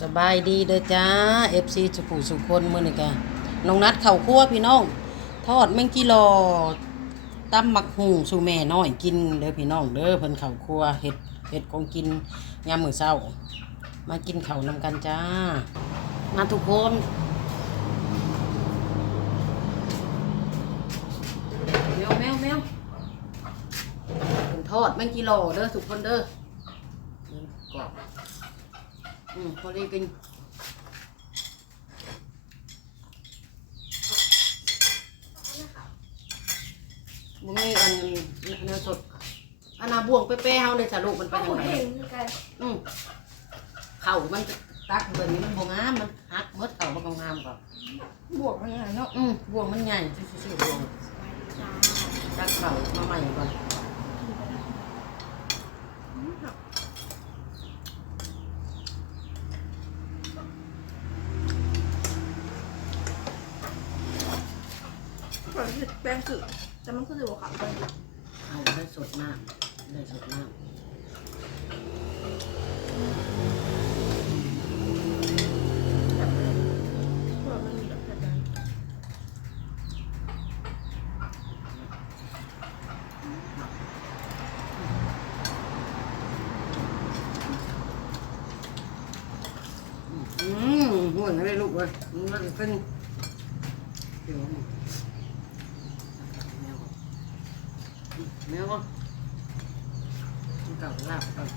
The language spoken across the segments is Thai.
สบายดีเด้อจ้า FC สุผู้สุคนมือนี้กะน้องนัดเข้าคั่วพี่น้อง ทอดแมงจีรอตำมักหุงสูแม่น้อยกินเด้อพี่น้องเด้อเพิ่นข้าคั่วเฮ็ดเฮ็ดของกินยามมื้อเช้า มากินเข้าวนำกันจ้า มาทุกคนแมวแมวแมวเพิ่นทอดแมงจีรอเด้อทุกคนเด้อ อืมพอดีกินมึงนี่อันเนื้อสดอันนาบวงเป๊ะๆเฮาเลยสรุปมันไปถ้าทาผงมไหนเห็นคือกันอืมเข่ามันจะตักแบบนี้มันบ่งามมันหักหมดเข่ามันก็งามก่อนบวกมันไงเนาะอืมบวงมันใหญ่ซื่อๆบวงตักเข่ามาใหม่ก่อน ก่อนแป้งคือแต่มันก็ถือว่าขาวไปเอาได้สดมากได้สดมากเพราะมันมีแบบนั้นอืมห่วนให้ลูกเลยมันเป็นเดี๋ยวก่อนแมวก่อนเก่าลาบก่อน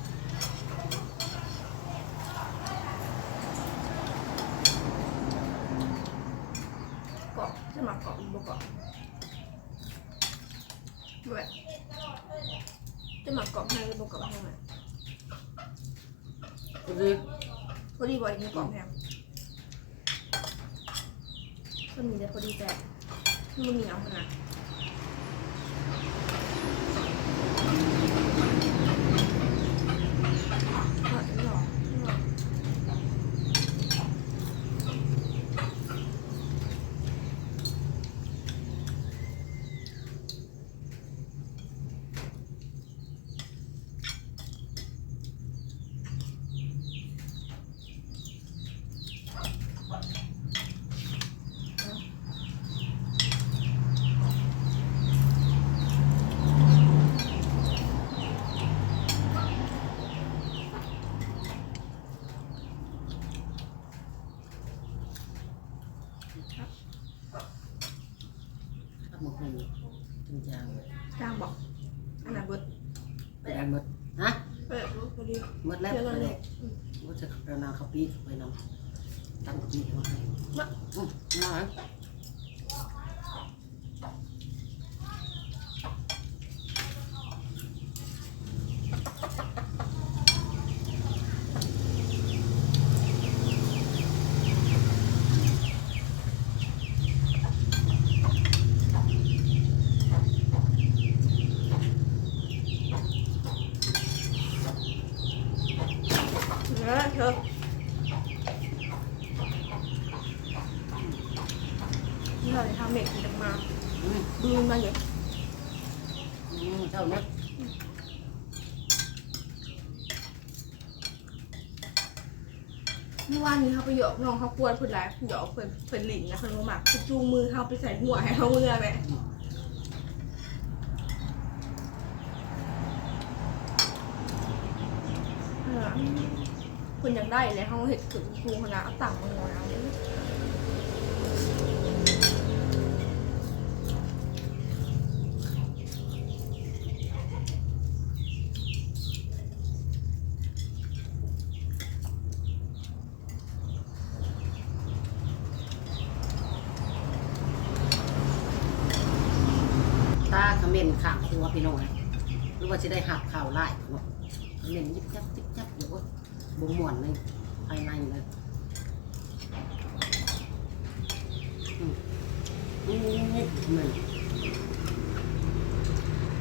เกาะจะ บกาะบแบบจะหมักกรอบให้หรือบกเกาะให้ไหมพอดีพอดีบอยมีเกาะแพงก็มีแต่พอดีแต่มันเหนียวขนาดทอดไม่หรอไม่หรอ ข้าวหมกหุ่นจริง จังจ้างบอกอันนั้นเบิดไปได้หมดฮะเปิดรู้พอดี หมดแล้วไปเลย ว่าจะเอานาข้าวปีกไปนำตั้งปีกมาให้มาอืมมาเหรอ เนื้อเธอนี่เราจะทำเม็ดมันจะมาอืมดูมาอย่างอืมเท่านี้เมื่อวานนี้เขาไปเหยาะน้องเขากวนเพื่อนไรเหยาะเพื่อนเพื่อนหลินนะเพื่อนมาหมักคือจูงมือเขาไปใส่หัวให้เขาเมื่อแม่เออ คุณยังได้เลยเขาเห็ดถึงจูงขนาดเอาต่างมาหัวเอาตาเขมิ้นขางหัวพี่น้องหรือว่าจะได้หักข่าวไล่เนาะเขมิ้นยิบจับยิบจับเดี๋ยว บ่ม่วนเลยภายในเลยอืมนี่นี่นี่เหมือน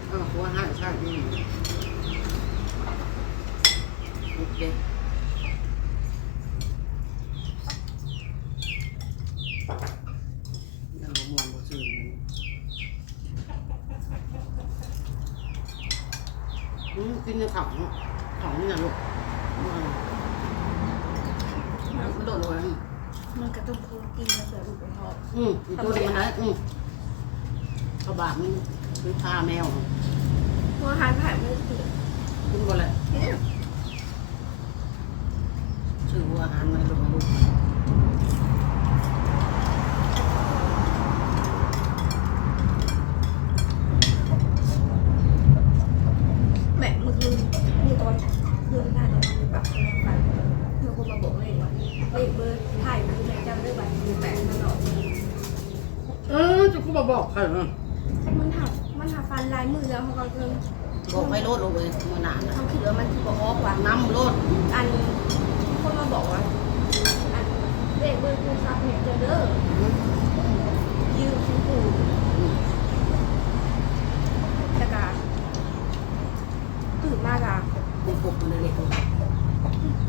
เออหัวห้างใช่นี่โอเคยังบ่ม่วนบ่ซื่นเลยอืมกินในถังถังนี่นะลูก อืมมันก็ต้องคงกินมาเสือลูกไปทอดอืมอีกตัวหนึงมันนะอืมกระบะมันคือพาแมวเพราะอาหารผ่านไม่ได้กินกินบ่เลยกินชื่อว่าอาหารมันลงมาลูก แม่เมื่อคืนมีตอนเพื่อนหน้าเราไปปรับไปเพื่อนคนมาบอกเลยว่าเลขเบอร์ถ่ายคือแม่จำได้บัตรคือแปดตลอด เออจะ กูมาบอกใครอะมันหักมันหักฟันลายมือแล้วเขาก็เพิ่มบอกไม่โลดลงเลยมันหนานะเขาคิดว่ามันบอกออกว่าน้ำโลดอันคนมาบอกว่าอันเลขเบอร์โทรศัพท์เนี่ยจะเด้อยืมคุณปู่แต่กาตื่นมากอะในกบมันในเล็ก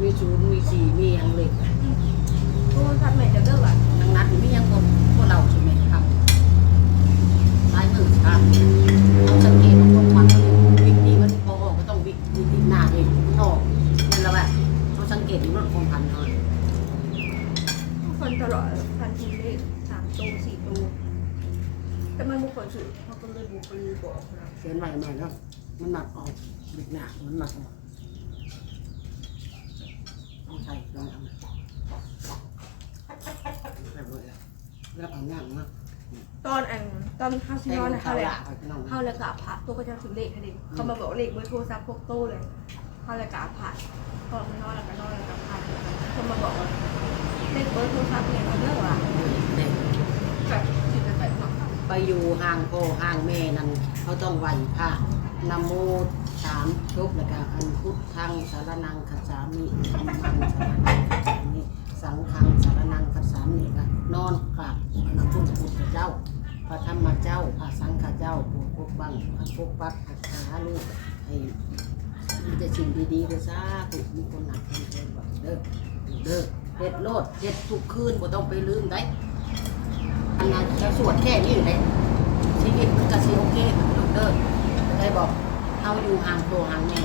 มีศูนย์มีสี่มีอังเล็ก โทรศัพท์เนี่ยจะเด้ออะ นางนัดมียังคนพวกเราใช่ไหมครับลายมือครับเราสังเกตว่าพวกมันวิกนี่มันพอออกก็ต้องวิกวิกหน้าเองนอกนั่นแหละว่าเราสังเกตรถของพันเขา คนตลอดฟันทีเลขสามตัวสี่ตัวแต่มันบุคคลสื่อ เขาก็เลยบุคลีบอกนะเขียนไว้หน่อยแล้วมันหนักออกวิกหน้ามันหนักออกต้องใส่ลองทำใส่หมดแล้วแล้วเอาหน้ามาตอนอันตอนข้าซีใส่นอนลนะข้าวเลยหลาไปพี่น้องเข้าแล้วกับพระตัวก็จะถึงเลขให้ดิเขามาบอกเลขเบอร์โทรศัพท์พวกโต้เลยข้าวแล้วกับพระพอมันนอนแล้วก็นอนแล้วกับพระเขามาบอกเลขเบอร์โทรศัพท์เนี่ยเขาเลิกว่ะแบบ ไปอยู่ห่างพ่อห่างแม่นั้นเขาต้องไหวพระนะโมสามจบแล้วก็อันพุทธังสารนังคัจฉามิธัมมังสารนังคัจฉามิสังฆังสารนังคัจฉามิก็นอนกราบพระพุทธพุทธเจ้า พระธรรมเจ้าพระสังฆเจ้าผู้ปกปังพระปกปักรักษาลูกให้มีแต่สิ่งดีๆเด้อซาถูกมีคนหนักคนเกินบเด้อเด้อเฮ็ดโลดเฮ็ดทุกคืนบ่ต้องไปลืมได้ นนั้นจะสวดแค่นี้อยู่เลยชีวิตมันก็สิโอเคลูกเด้อได้บอกเอาอยู่ห่างตัวห่างแม่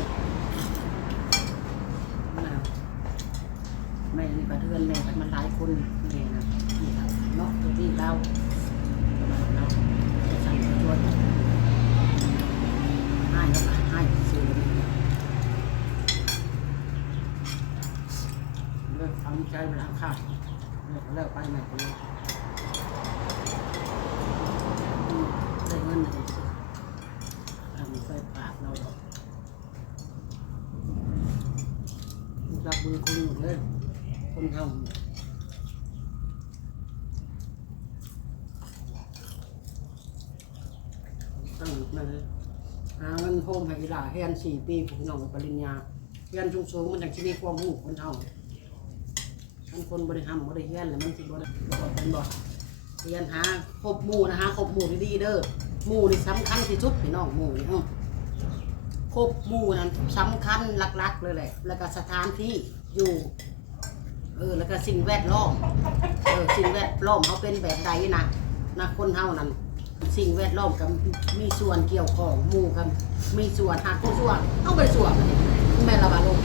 นะแม่นี่ประเทือนแม่กันมันหลายคนแม่นะนี่ครับเนาะตัวที่เราประมาณเราจะสั่งจะชวนให้แล้วก็ให้ซื้อเลิกทำใจเวลาขาดเลิกเลิกไปแม่ก็เลิก ได้เงินอะไรทำไปากเรารับมือคนหมดเลยคนทำตั้งนั่นเลยหาเงินโฮมให้อีหลาเฮียนสี่ปีผมน้องปริญญาเฮียนสูงๆมันอยากจะมีความรู้คนเท่ามันคนบริหารบริเฮียนแล้วมันสิบริบอกเป็นบอกเรียนหาครบหมู่นะฮะครบหมู่ดีๆเด้อหมู่นี่สำคัญที่สุดพี่น้องหมู่นี่อื้อ ครบหมู่นั้นสำคัญหลักๆเลยแหละ แล้วก็สถานที่อยู่เออแล้วก็สิ่งแวดล้อมเออสิ่งแวดล้อมเขาเป็นแบบใดนะนะคนเฮานั้น สิ่งแวดล้อมกับมีส่วนเกี่ยวข้องหมู่กันมีส่วนหากผู้ส่วนเอาไปส่วนนี่แม่ละบาลูก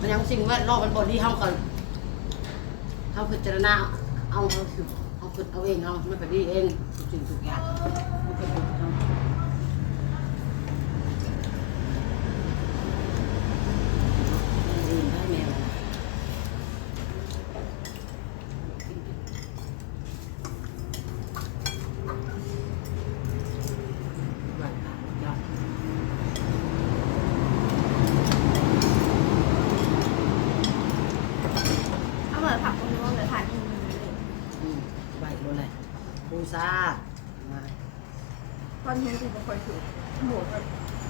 มันยังสิ่งแวดล้อมมันบดีเฮาก็เขาพิจารณาเอาเขาคือเอาคือเอาเองเอาไม่ไปดีเองทุกสิ่งทุกอย่าง มันก็ถูกต้องได้แมววัดยอดเอาเหมือนผักคนนู้นเลยถ่ายคนนู้นเลยอืมไหวโดนเลยปูซามา ตอนนี้คือบุคคลถือหมูกับ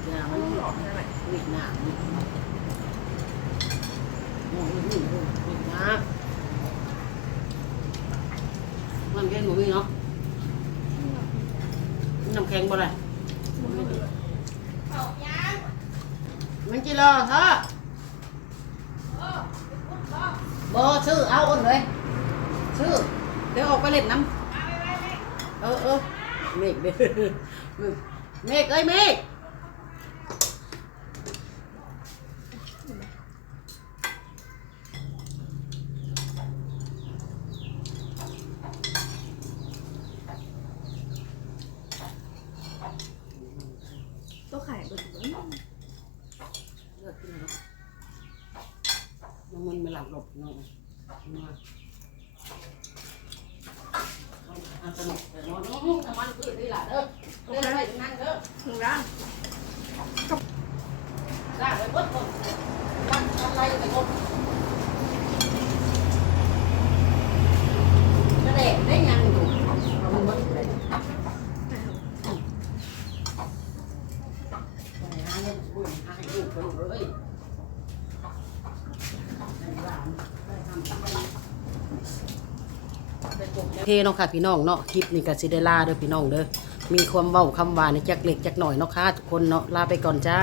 อย่ามันหลอกนั่นแหละวิดหนาวิดโอ้ยวิดวิดหนามันเย็นหมูมีเนาะน้ำแข็งบ่เลยมันจีรอเธอบ่ชื่อเอาอ้นเลยชื่อเดี๋ยวออกไปเล่นน้ำเออเออเมฆเด้อ เมฆเอ้ยเมฆตัวไเบิดเบิดเลือดขึ้นแล้นมันาหลับหลบมาสนุกแต่นอนน้องน้ำมันขึ้นได้หละเด้อ เล่นอะไรนั่งเด้อถึงร้านได้ไปเบิดหมดวันอะไรไปหมดกระเด็นได้ยังอยู่มันเบิดเลยหาเงินอุ้ยหาให้ลูกไปเลยให้หลานไปทำทำอะไรโอเคเนาะค่ะพี่น้องเนาะคลิปนี้ก็สิได้ลาเด้อพี่น้องเด้อ มีความเบาคำหวานในจักเล็กจักหน่อยเนาะค่ะทุกคนเนาะลาไปก่อนจ้า